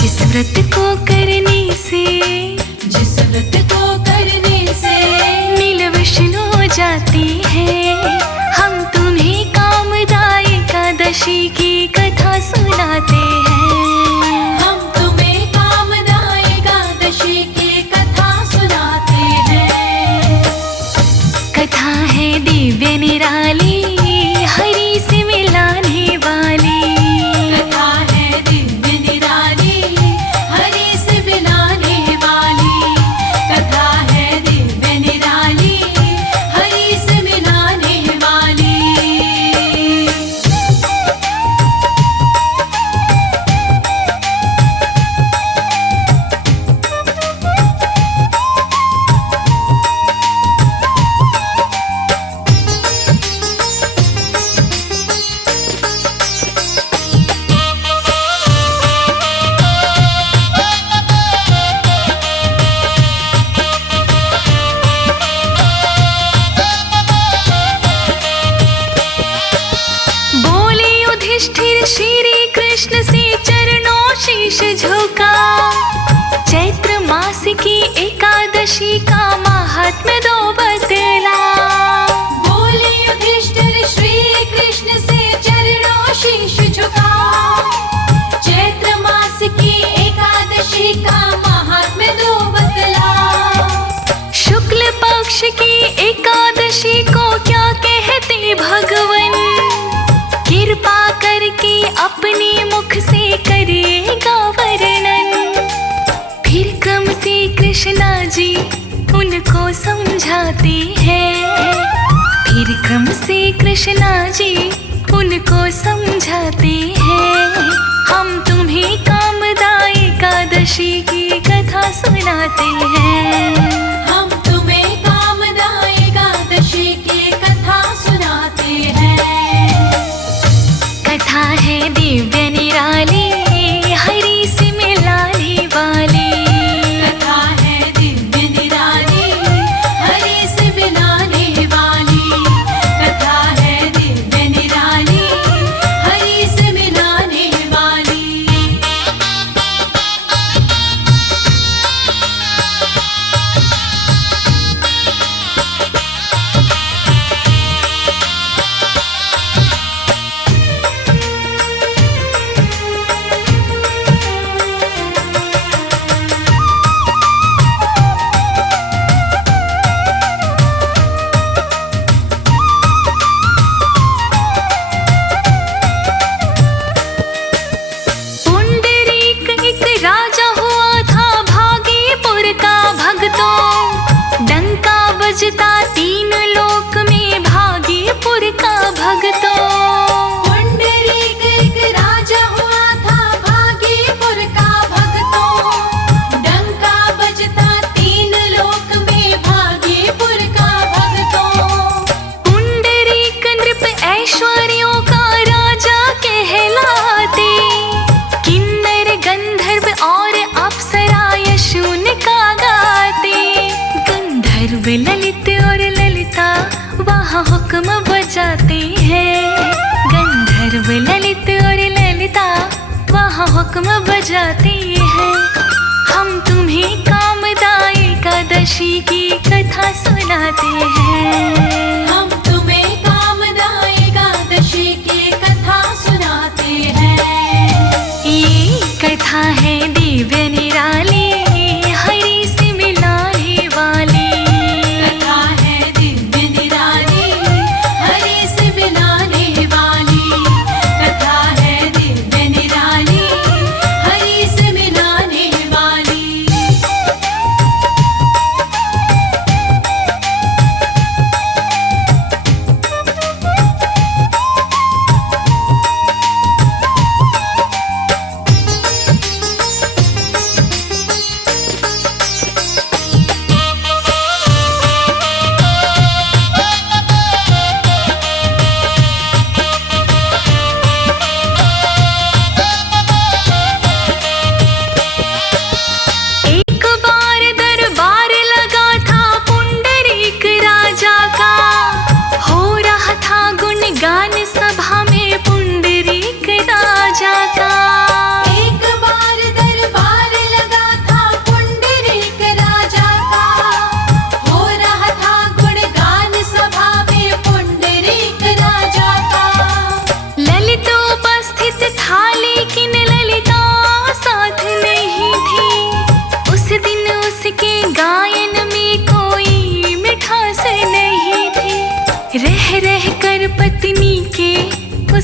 जिस व्रत को करने से, जिस व्रत को करने से नील विष्णु जाती है। हम तुम्हें कामदायी एकादशी की कथा सुनाते हैं। हम तुम्हें कामदायी एकादशी की कथा सुनाते हैं। कथा है दिव्य निराली, हरि से मिलाने वाली। कथा है दिव्य निराली, हरि से मिलाने वाली। कथा है दिव्य निराली, हरि से मिलाने वाली। युधिष्ठिर श्री कृष्ण से चरणों शीश झुका। चैत्र मास की एकादशी का महात्म्य दो बतला। बोले युधिष्ठिर श्री कृष्ण से चरणों शीश झुका। चैत्र मास की एकादशी का महात्म्य दो बतला। शुक्ल पक्ष की एकादशी को क्या कहते भगवन, कृपा करके अपने मुख से करेगा वर्णन। फिर क्रम से कृष्णा जी उनको समझाते हैं। फिर क्रम से कृष्णा जी उनको समझाते हैं। हम तुम्हें कामदायी एकादशी की कथा सुनाते हैं। हम तुम्हें कामदायी एकादशी की कथा सुनाते हैं। कथा है दिव्य निराली, हरि से मिलाने वाली। कथा है दिव्य निराली, हरि से मिलाने वाली। कथा है दिव्य निराली, हरि से मिलाने वाली। पुंडरीक एक राजा हुआ था भागीपुर का भक्तों। डंका बजता तीन लोक में भागीपुर का भक्तों। पुंडरीक एक राजा हुआ था भागीपुर का भक्तों। डंका बजता तीन लोक में भागीपुर का भक्तों। पुंडरीक नृप ऐश्वर्यों का राजा कहलाते। किन्नर गंधर्व और अप्सरा यशून का गाते। गंधर्व ललित और ललिता वहाँ हुक्म बजाते हैं। गंधर्व ललित और ललिता वहाँ हुक्म बजाते हैं। हम तुम्हें कामदायी एकादशी की कथा सुनाते हैं। हम तुम्हें कामदायी एकादशी की कथा सुनाते हैं। ये कथा है दिव्य निराली, हरि से मिलाने वाली। कथा है दिव्य निराली, हरि से मिलाने वाली। कथा है दिव्य निराली, हरि से मिलाने वाली।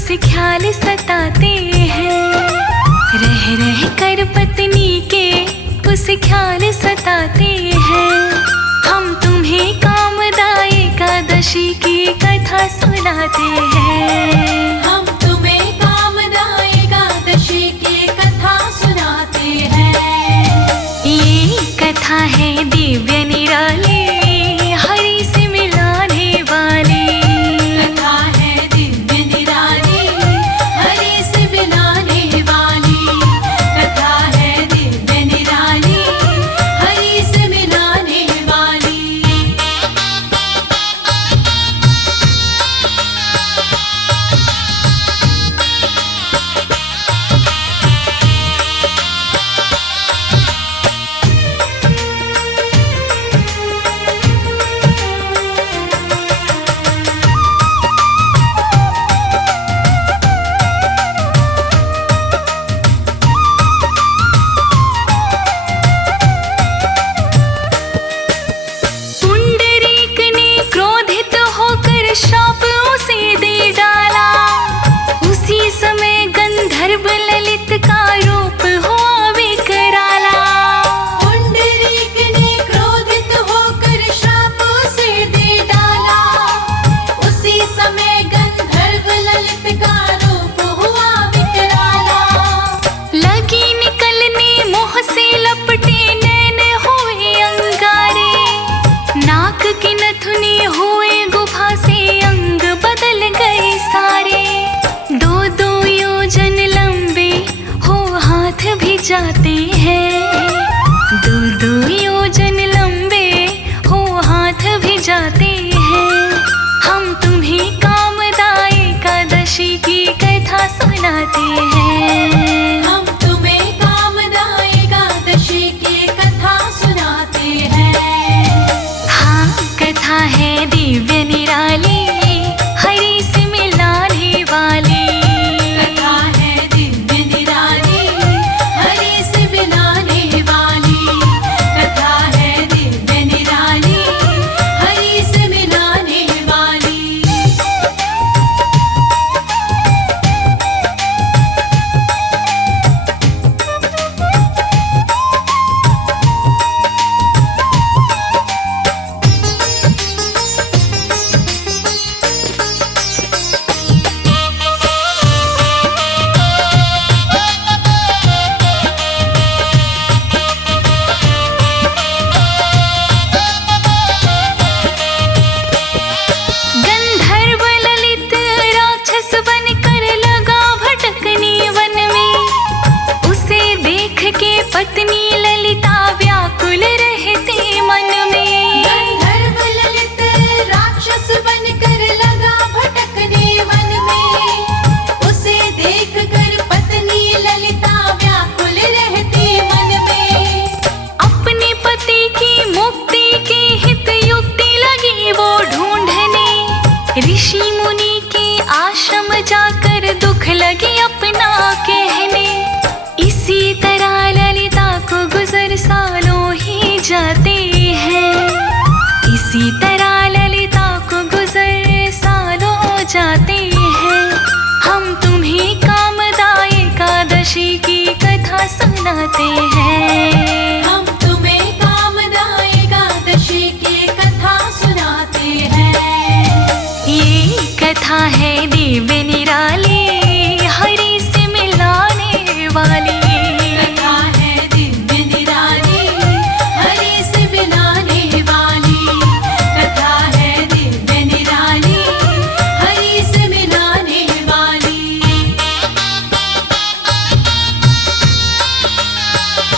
ख्याल सताते हैं। रह रह कर पत्नी के उस ख्याल सताते हैं। हम तुम्हें कामदा एकादशी की कथा सुनाते हैं। हम तुम्हें कामदा एकादशी की कथा सुनाते हैं। ये कथा है दिव्य निराली, हरि से मिलाने वाली। कथा है दिव्य निराली, हरि से मिलाने वाली। कथा है दिव्य निराली, हरि से मिलाने वाली। पुंडरीक ने क्रोधित होकर श्राप उसे दे डाला। उसी समय गंधर्व ललित का रूप हुआ विकराला। पुंडरीक ने क्रोधित होकर श्राप उसे दे डाला। उसी समय गंधर्व ललित का रूप हुआ विकराला। लगी निकलने मुँह से लपटे नैन हुए अंगारे। नाक की नथुनी हुए गुफा से अंग बदल गए सारे। दो दो योजन लंबे हो हाथ भी जाते हैं। दो दो योजन लंबे हो हाथ भी जाते हैं। हम तुम्हें कामदा एकादशी की कथा सुनाते हैं। हम तुम्हें कामदा एकादशी की कथा सुनाते हैं। हाँ, कथा है दिव्य निराली, हरि से मिलाने वाली। कथा है दिव्य निराली, हरि से मिलाने वाली। कथा है दिव्य निराली, हरि से मिलाने वाली। गंधर्व ललित राक्षस बनकर लगा भटकने वन में। उसे देख के पत्नी ललिता व्याकुल रहते मन में। गंधर्व ललित राक्षस बनकर लगा भटकने वन में। उसे देखकर पत्नी ललिता व्याकुल रहती मन में। अपने पति की मुक्ति के हित युक्ति लगी वो ढूंढने। ऋषि मुनि के आश्रम जाकर दुख लगे अपना कहने। इसी तरह ललिता को गुजर सालों ही जाते हैं। इसी तरह ललिता को गुजर सालों जाते हैं। हम तुम्हें कामदा एकादशी की कथा सुनाते हैं। हम तुम्हें कामदा एकादशी की कथा सुनाते हैं। ये कथा है दिव्य निराली, हरि से मिलाने वाली। कथा है दिव्य निराली, हरि से मिलाने वाली। कथा है दिव्य निराली, हरि से मिलाने वाली।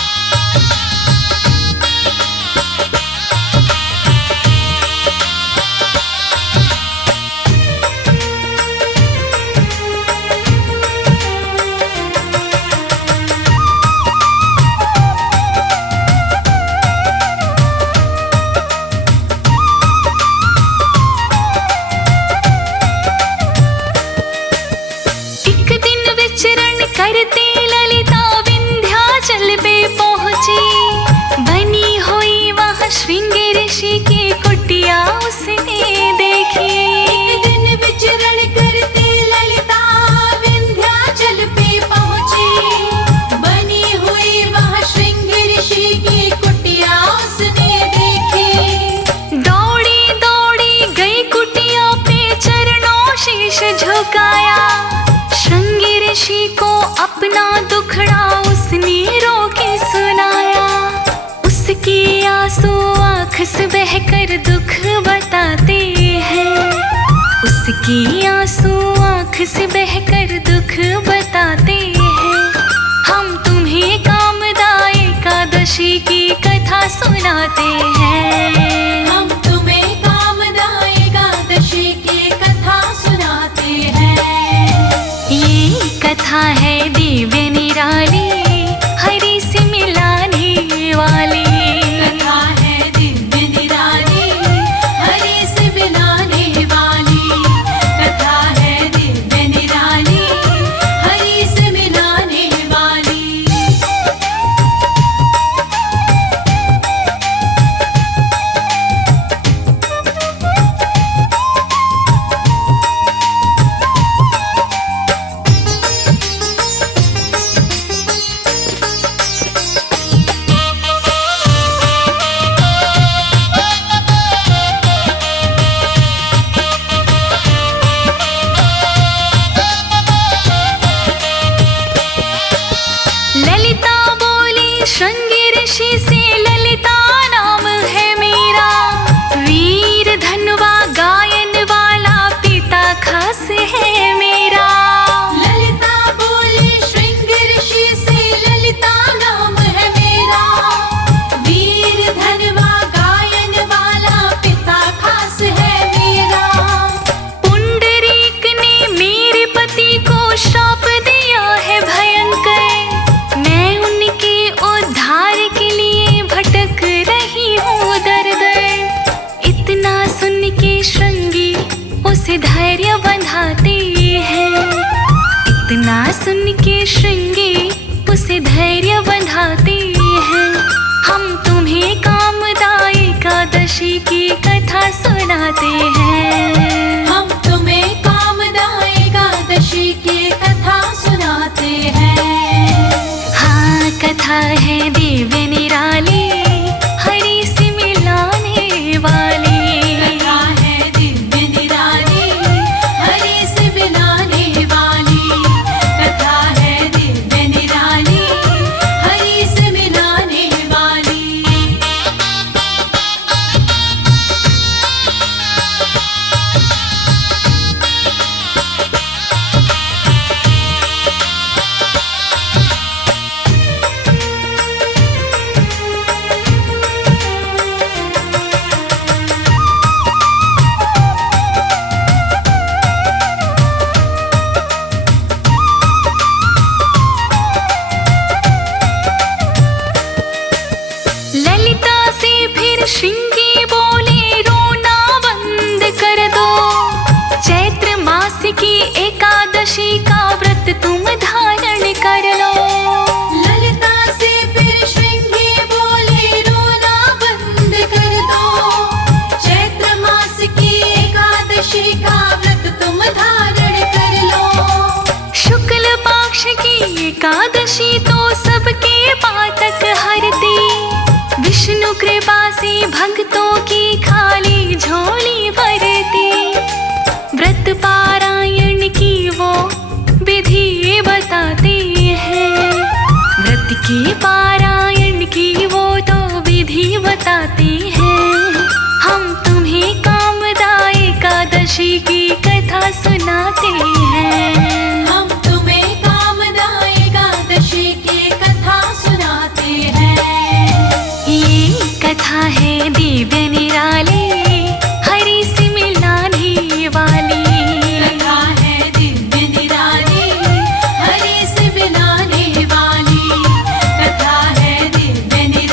से बहकर दुख बताते हैं। हम तुम्हें कामदा एकादशी की कथा सुनाते हैं। हम तुम्हें कामदा एकादशी की कथा सुनाते हैं। ये कथा है दिव्य निराली, हरि से मिलाने वाली। कथा है दिव्य निराली, हरि से मिलाने वाली। कथा है दिव्य निराली, हरि से मिलाने वाली। ललिता बोली श्रृंगी ऋषि से, ललिता नाम है मेरा। वीर धनुवा गायन वाला पिता खास है मेरा। ललिता बोली श्रृंग ऋषि से, ललिता नाम है मेरा। वीर धनवा गायन वाला पिता खास है मेरा। पुंडरीक ने मेरे पति को श्राप दिया है भयंकर। मैं उनके उद्धार के लिए भटक रही हूँ दर दर। इतना सुन के श्रृंगी उसे धैर्य बंधाते हैं। इतना सुन के श्रृंगी उसे धैर्य बंधाते हैं। हम तुम्हें कामदा एकादशी की कथा सुनाते हैं। हम तुम्हें कामदा एकादशी की कथा सुनाते हैं। हाँ, कथा है दिव्य निराली, हरि से मिलाने वाली। कथा है दिव्य निराली, हरि से मिलाने वाली। कथा है दिव्य निराली, हरि से मिलाने वाली। ललिता से फिर श्रृंगी बोले, रोना बंद कर दो। चैत्र मास की एकादशी का व्रत तुम धारण कर लो। ललिता से फिर श्रृंगी बोले, रोना बंद कर दो। चैत्र मास की एकादशी का व्रत तुम धारण कर लो। शुक्ल पक्ष की एकादशी तो सबके पातक हरती। विष्णु कृपा से भक्तों की खाली झोली भरती। व्रत पारायण की वो विधि बताते हैं। व्रत की पारायण की वो तो विधि बताते हैं। हम तुम्हें कामदा एकादशी की कथा सुनाते हैं। हम तुम्हें कामदा एकादशी की कथा सुनाते हैं। ये कथा है दिव्य निराली, हरि से मिलाने वाली। कथा है दिव्य निराली, हरि से मिलाने वाली। कथा है दिव्य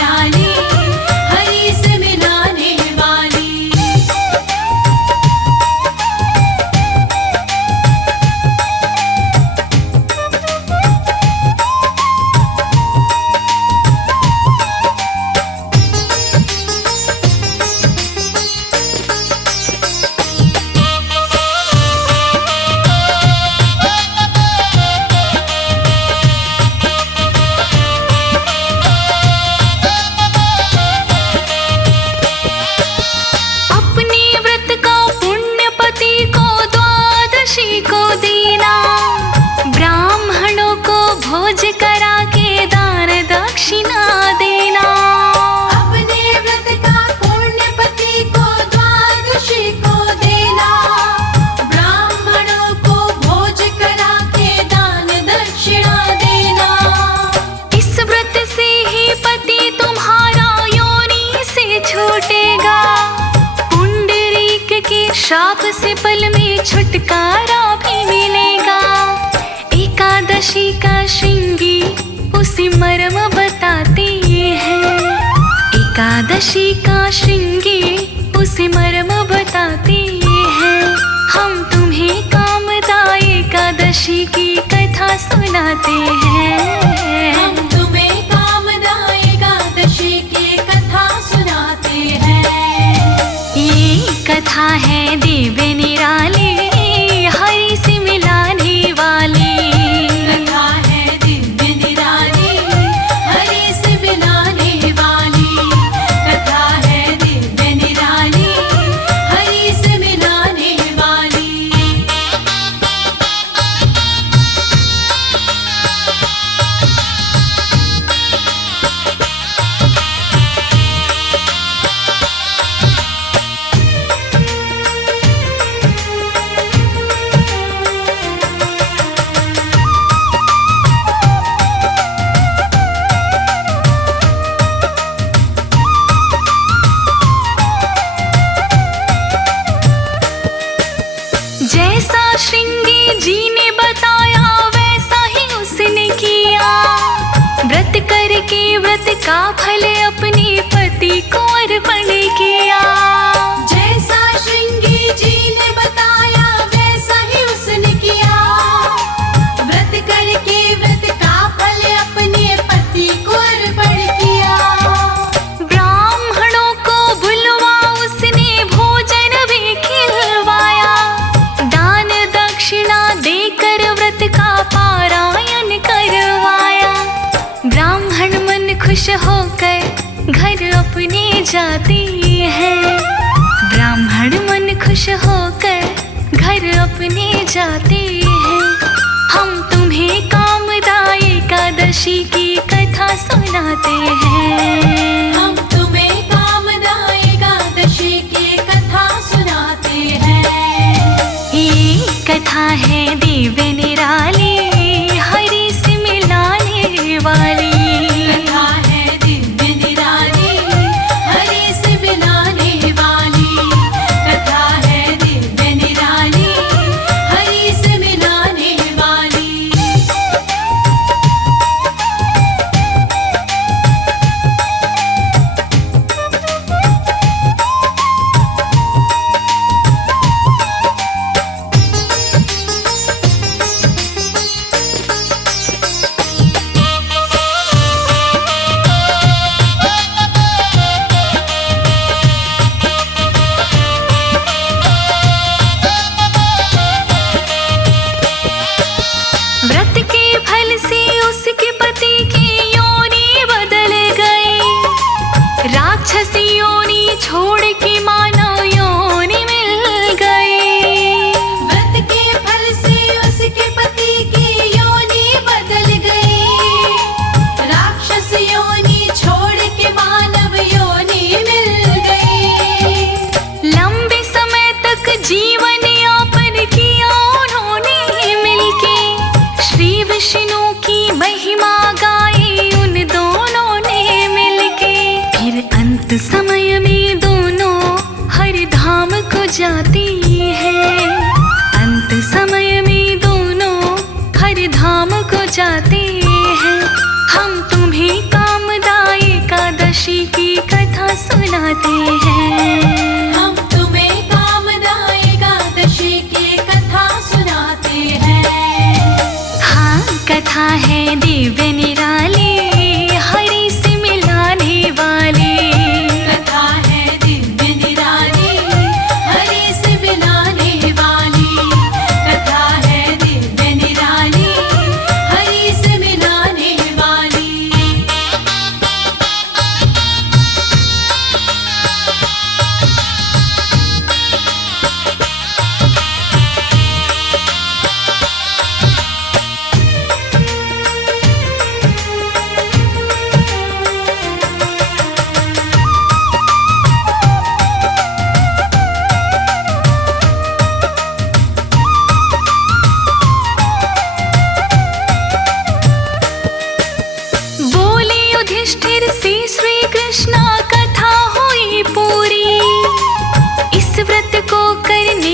श्राप से पल में छुटकारा भी मिलेगा। एकादशी का श्रृंगी उसी मर्म बताते हैं। एकादशी का श्रृंगी उसी मर्म बताते हैं। हम तुम्हें कामदा एकादशी की कथा सुनाते हैं। हम तुम्हें कामदा एकादशी की कथा सुनाते हैं। ये कथा है दिव्य निराली, हरि से मिलाने वाली। कथा है दिव्य निराली, हरि से मिलाने वाली। कथा है दिव्य निराली, हरि से मिलाने वाली। जैसा श्रृंगी जी ने बताया वैसा ही उसने किया। व्रत करके व्रत का फल अपने पति को अर्पण किया। जैसा श्रृंगी जी ने बताया वैसा ही उसने किया। व्रत करके व्रत का फल अपने पति को अर्पण किया। ब्राह्मणों को बुलवा उसने भोजन भी खिलवाया। दान दक्षिणा देकर व्रत का पारायण करवाया। ब्राह्मण मन खुश होकर घर अपने जाते हैं। ब्राह्मण मन खुश होकर घर अपने जाते हैं। हम तुम्हें कामदा एकादशी की कथा सुनाते हैं। हम तुम्हें कामदा एकादशी की कथा सुनाते हैं। ये कथा है दिव्य निराली, हरि से मिलाने वाली। कथा है दिव्य निराली, हरि से मिलाने वाली। कथा है दिव्य निराली, हरि से मिलाने वाली। व्रत के फल से उसके पति की योनि बदल गई। राक्षस योनि छोड़ के मानव योनि मिल गई। व्रत के फल से उसके पति की योनि बदल गई। राक्षस योनि छोड़ के मानव योनि मिल गई। लंबे समय तक जीवन यापन किया उन्होंने मिलके। श्री विष्णु की महिमा गाई उन दोनों ने मिलके। फिर अंत समय में दोनों हर धाम को जाती हैं। अंत समय में दोनों हर धाम को जाते हैं। हम तुम्हें कामदा एकादशी की कथा सुनाते हैं। हम तुम्हें कामदा एकादशी की कथा सुनाते हैं। हाँ, कथा है दिव्य निराली, हरि से मिलाने वाली। कथा है दिव्य निराली, हरि से मिलाने वाली। कथा है दिव्य निराली, हरि से मिलाने वाली। कृष्णा कथा हुई पूरी। इस व्रत को करने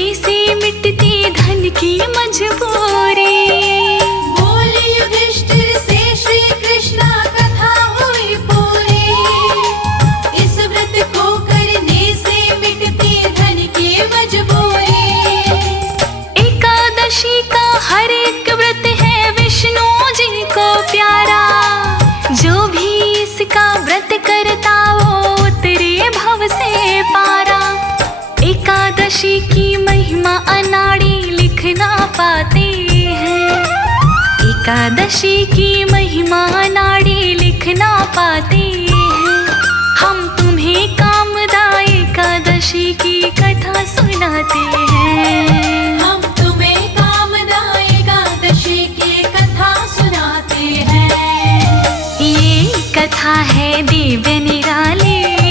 एकादशी की महिमा नाड़ी लिख ना पाते हैं, हम तुम्हें कामदा एकादशी की कथा सुनाते हैं। हम तुम्हें कामदा एकादशी की कथा सुनाते हैं। ये कथा है दिव्य निराली,